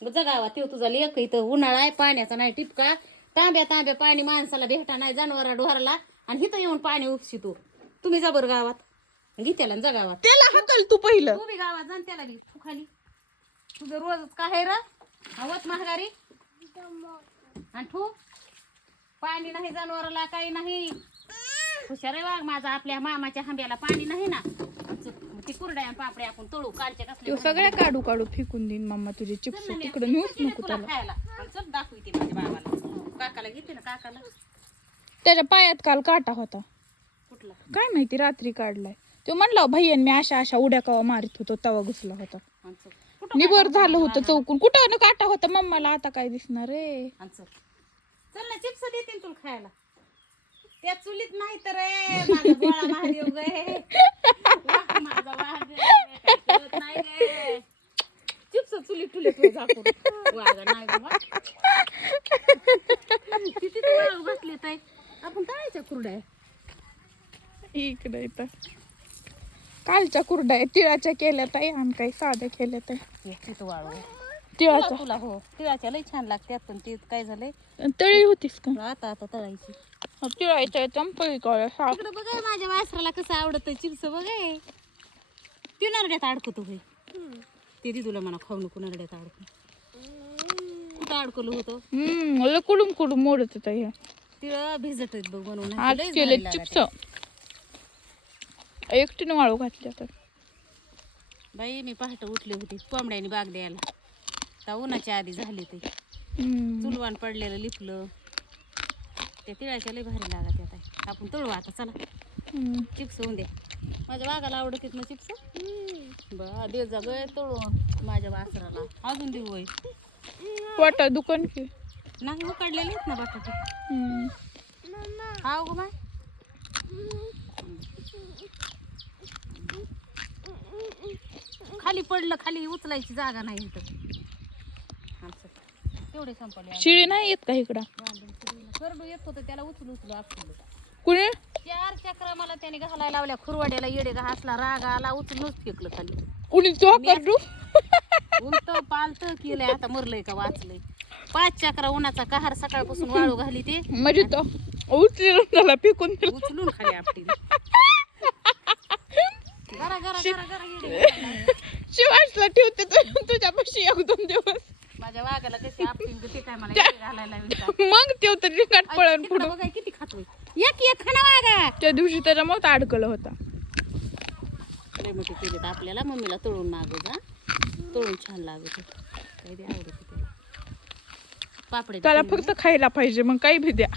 जगावा तेव तुझा लेख इथं. उन्हाळा आहे पाण्याचा नाही टिपका. तांब्या तांब्या पाणी माणसाला भेटा नाही जनावरा ढोराला आणि इथं येऊन पाणी उपशी तू. तुम्ही जा बरं गावात. घे त्याला आणि जा गावात. त्याला हकल तू पहिलं. तू बी गावात जा त्याला बी. तू खाली. तुझं रोज काय हवत महागारी आणि ठू. पाणी नाही जनावराला काही नाही. हुशार आहे वाघ माझा आपल्या मामाच्या आंब्याला पाणी नाही ना. ती कुरड्या आणि पापड्या आपण तळू कालच्या कसले सगळ्या काढू काढू फेकून देईन मम्मा तुझे चिप्स तिकडे नेऊच नको तुला त्याला. खायला. आणि चल दाखवते माझ्या बाबाला. काकाला घेते ना काकाला. त्याच्या पायात काल काटा होता. कुठला? काय माहिती रात्री काढलाय. तो म्हणला भैयान मी अशा अशा उड्या कवा मारित होतो तवा घुसला होता. आणि चल. कुठं निबर झालं होतं? चौकून. कुठं न काटा होता मम्माला आता काय दिसणार रे? आणि चल. चल ना चिप्स देते तुला खायला. त्या चुलीत नाही तर रे माझा गोळा महादेव गे वाह, माझा वाघ गे, काय कळत नाही गे चिप्स चुलीत तुलीत झाकून. वाघ नाही बाबा किती तू वाळू घातली ताई? आपण तळायच्या कुरड्या इकडे इथं. कालच्या कुरड्या आहे, तिळाच्या केल्या ताई आणि काही साध्या केल्या ताई. वाळू तिळाच्या. तुला हो. तिळाच्या लई छान लागतात पण ते काय झालंय? तळी होतीस का? आता आता तळायची. तिळाच्या चंपली काळ्या साप. तिकडे बघाय माझ्या वासराला कसं आवडत चिप्स बघाय ती नरड्यात अडकतो होय ते दी तुला म्हणा खाऊ नको नरड्यात अडकून कुठं अडकलं होतं? हम्म लय कुडूम कुडूम मोडत होता हे. तिळ भिजत आहेत बघ आज केले भारी चिप्स. एकटीने वाळू घातली आता. बाई मी पहाटे उठले होते. कोंबड्याने बाग द्यायला. तर उन्हाच्या आधी झाले ते. हम्म. चुलवान पडलेलं लिपलं. ते तिळाच्या लय भारी लागत आता आपण तळू आता चला. हम्म. चिप्स होऊन दे माझ्या वाघाला आवडत ना चिप्स? बा दे जा गय तळून माझ्या वासराला. अजून देऊ होय. वाटा दुकान की. नाही उकडलेले आहेत ना बटाटे? हम्म. हा गो बाय खाली पडलं खाली उचलायची जागा नाही इथं. आमचं. तेवढे संपले. शिळी नाही येत का इकडं? करडू येत होतं त्याला उचलू उचलू आपलं कुणी? चार चक्र मला त्याने घालायला लावल्या खुरवाड्याला येडे घासला राग आला उचलूनच फेकलं खाली. कुणी तो करडू उलट पालत केलंय आता मरलंय का वाचलंय. पाच चक्र उन्हाचा कहार सकाळपासून वाळू घाली ते. म्हणजे तो उचलून त्याला फेकून दिलं. उचलून खाली आपटी गरा गरा गरा गरा येडे ठेवते तू तुझ्यापाशी एक दोन दिवस. माझ्या वाघाला कशी आपटीन ते काय मला येडे घालायला. मग तेव तर रिंगाट पळण पुढं. किती एक एक खाना त्या दिवशी त्याच्या मग अडकलं होता. लय मोठी केलीत आपल्याला मम्मीला तळून मागू जा. तळून छान लागत काही ते आवडत त्याला. पापडे त्याला फक्त खायला पाहिजे मग काही भी द्या.